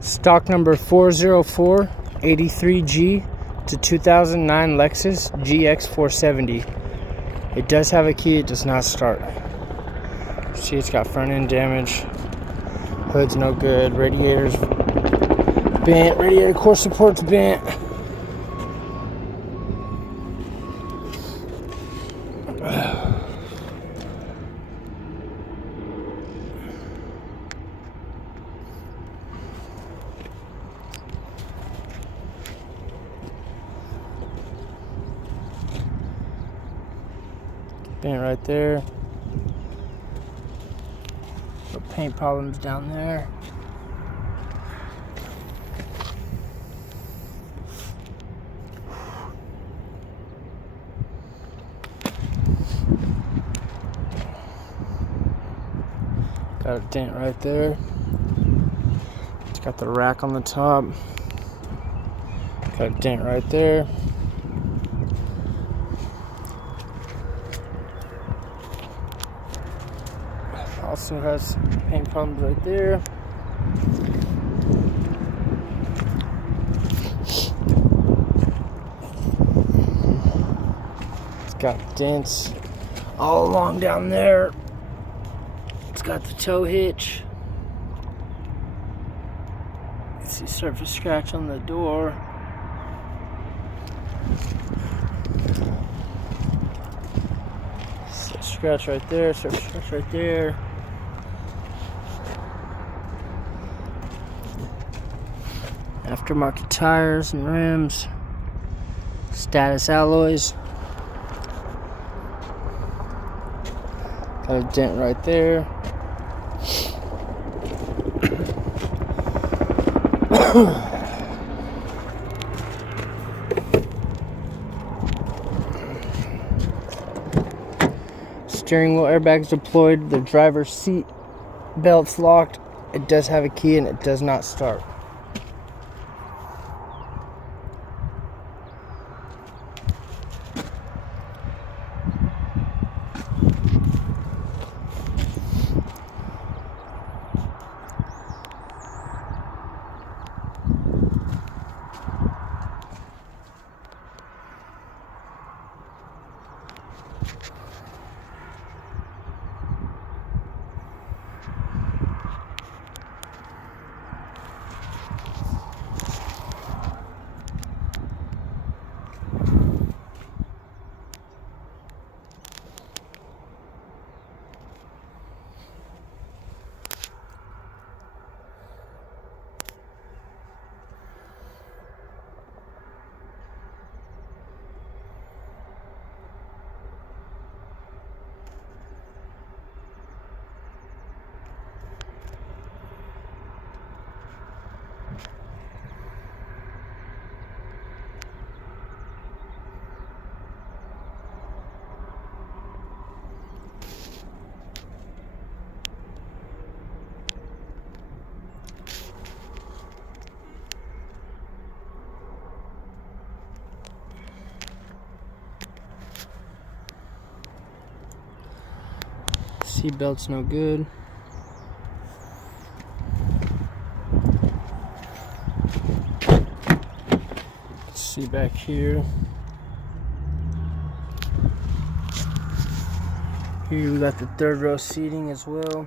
Stock number 40483G. It's a 2009 Lexus GX470. It does have a key, it does not start. See, it's got front end damage. Hood's no good. Radiator's bent. Radiator core support's bent. Bent right there. Paint problems down there. Got a dent right there. It's got the rack on the top. Got a dent right there. Also has paint problems right there. It's got dents all along down there. It's got the tow hitch. You can see surface scratch on the door. Scratch right there, surface scratch right there. Aftermarket tires and rims. Status alloys. Got a dent right there. Steering wheel airbags deployed. The driver's seat belt's locked. It does have a key and it does not start. Seat belt's no good. Let's see back here. Here we got the third row seating as well.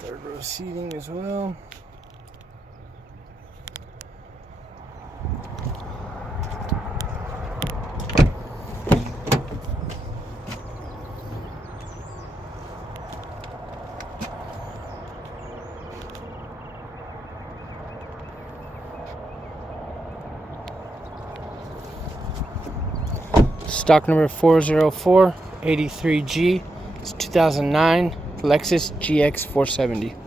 Third row seating as well. Stock number 40483G. It's 2009 Lexus GX470.